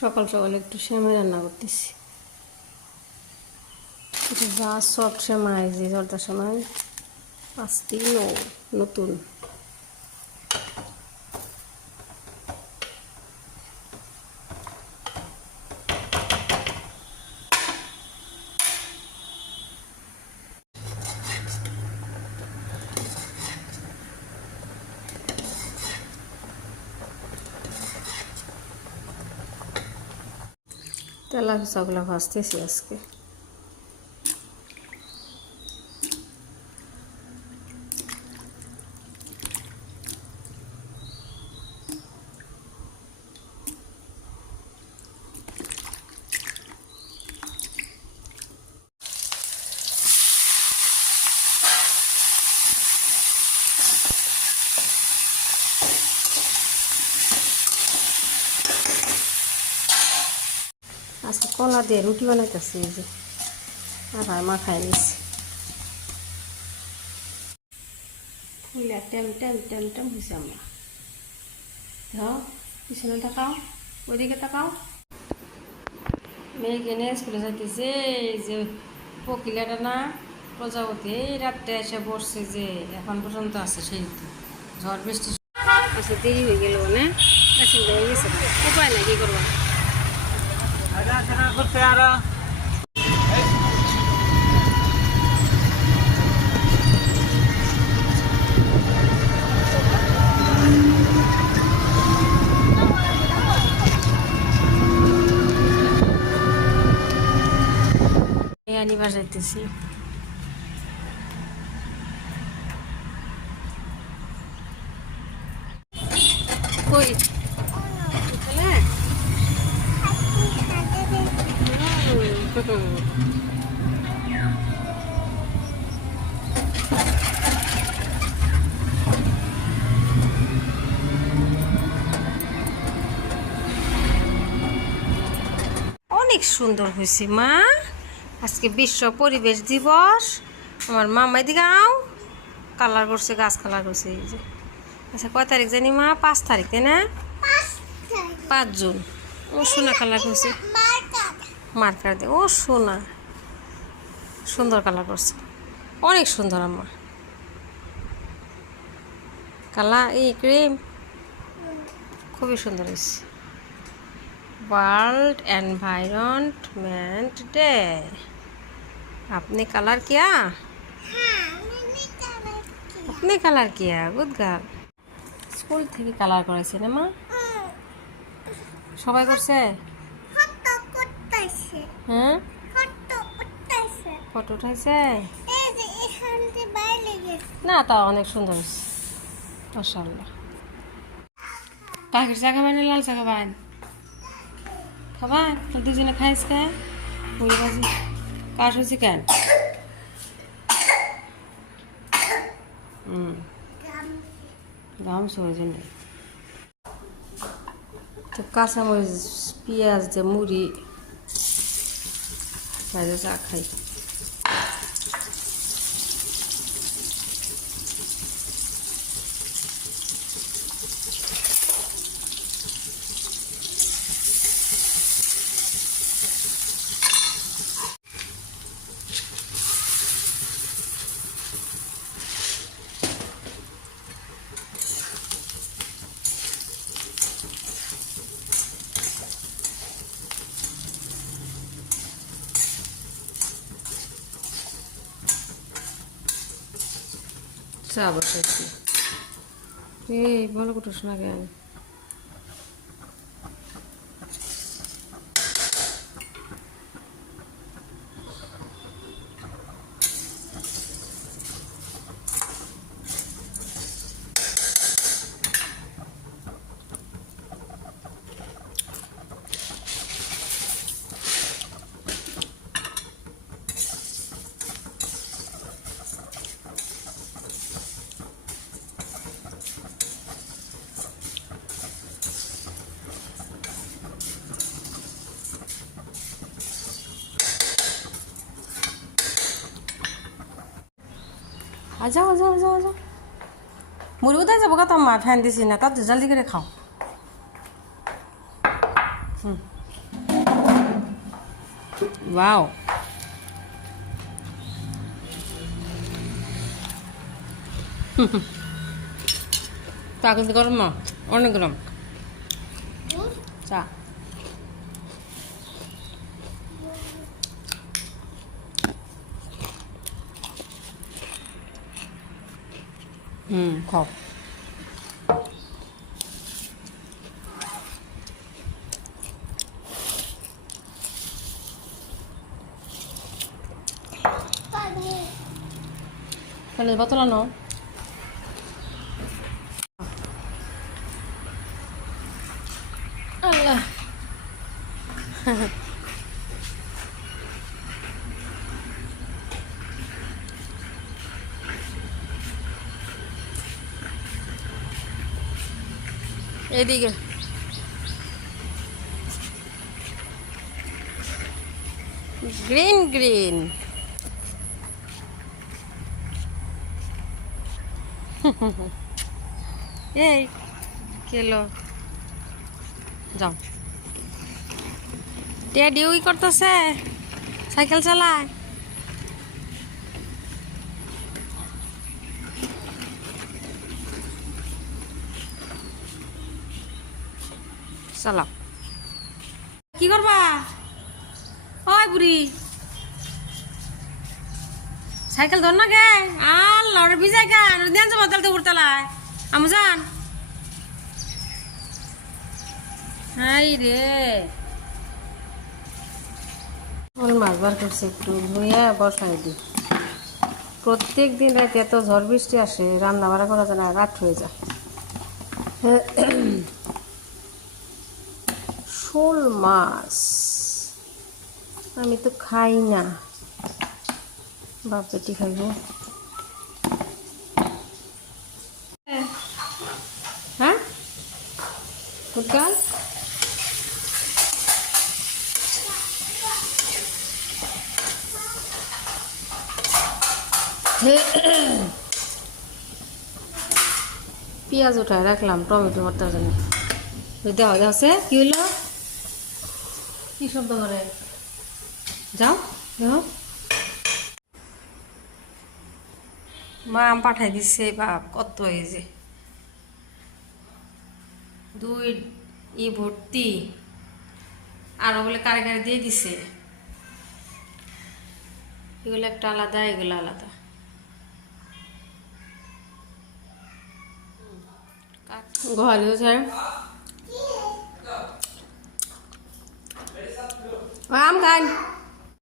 সকাল সকাল একটু সেমাই রান্না করতেছি। এটা যা সফট সেমাই, যে জর্দা সেমাই আজকে নতুন। তেলা পিঠাগুলো ভাজতেছি আজকে। আজকে কলা দিয়ে রুটি বানাইতেছি, এই যে আর মাখায় নিচ্ছি। ফুলে টেম টেম টেম টেম হয়েছে। আমরা ধর পিছনে তাকাও, ওইদিকে তাকাও। মেয়েকে নিয়ে স্কুলে যাইতেছে। এই যে কোকিলাটা না, প্রজাপতি, এই রাত্রে এসে বসছে, যে এখন পর্যন্ত আছে। সেই ঝড় বৃষ্টি আচ্ছা দেরি হয়ে গেল, মানে অসুবিধা হয়ে গেছে, উপায় নাই, কি করবো। আনিবার যাইতেছি। কই অনেক সুন্দর হয়েছে মা। আজকে বিশ্ব পরিবেশ দিবস। আমার মামাই দিকে আও কালার করছে, গাছ কালার করছে। এই যে আচ্ছা কয় তারিখ জানি মা? 5 তারিখ, তাই না? 5 জুন। ও সোনা কালার করছে, মার্কার দিয়ে। ও সোনা, সুন্দর কালার করছে, অনেক সুন্দর আম্মা। কালা এই ক্রিম খুবই সুন্দর হয়েছে। World environment day. आपने कलर किया? आपने कलर किया? Good girl. स्कूल থেকে কালার করাইছে না মা? সবাই করছে? ফটো উঠাইছে। হ্যাঁ, ফটো উঠাইছে। এই যে এখান থেকে বাইরে গেছে না, তা অনেক সুন্দর হয়েছে মাশাআল্লাহ। কাকের চা খাবেন না লাল চা খাবেন? খাবার তো দুজনে খাইস কে? পুরি ভাজি কাশ হয়েছে কেন? গাম সবাই জন্য তো কাঁচামরিচ পেঁয়াজ দিয়ে মুড়ি ভাজা চা খাই। চা বসাইছি। এই ভালো করতে শোনা কেন? যাও যাও যাও যাও, মুড়ি উদয় যাবো কত মা, ফ্যান দিছি না, তার জলদি করে খাও। ওয়াও, চা কিন্তু গরম না, অনেক গরম চা। খাও। পানির বোতল আনো। আল্লাহ, এদিকে গ্রিন গ্রিন। এই কেলো যাও। ড্যাডি ওই করতেছে, সাইকেল চালায়। চালাও। কি করবা ওই বুড়ি? সাইকেল ধর না গে। আল্লাহ ওরে ভিজাই কেন? দেন যাবো তাহলে তো উঠতালায় আমু যান। হাই রে, ওই মাছ বার করছে, একটু ধুয়ে বসাই দি। প্রত্যেক দিন রাতে এত ঝড় বৃষ্টি আসে, রান্না বাড়া করা যায় না, রাত হয়ে যায়। শোল মাছ আমি তো খাই না, বাপ বেটি খাইব। হ্যাঁ ফুটকাল পেঁয়াজ উঠায় রাখলাম টমেটো ভর্তার জন্য। দেওয়া আছে কি হইলো? কি শব্দ করে? যাও দেখো, মা আম পাঠাই দিচ্ছে। বাপ কত এই যে 2 ভর্তি, আরো বলে কারে কারে দিয়ে দিছে। এগুলো একটা আলাদা, এগুলো আলাদা। ঘরে আম খান।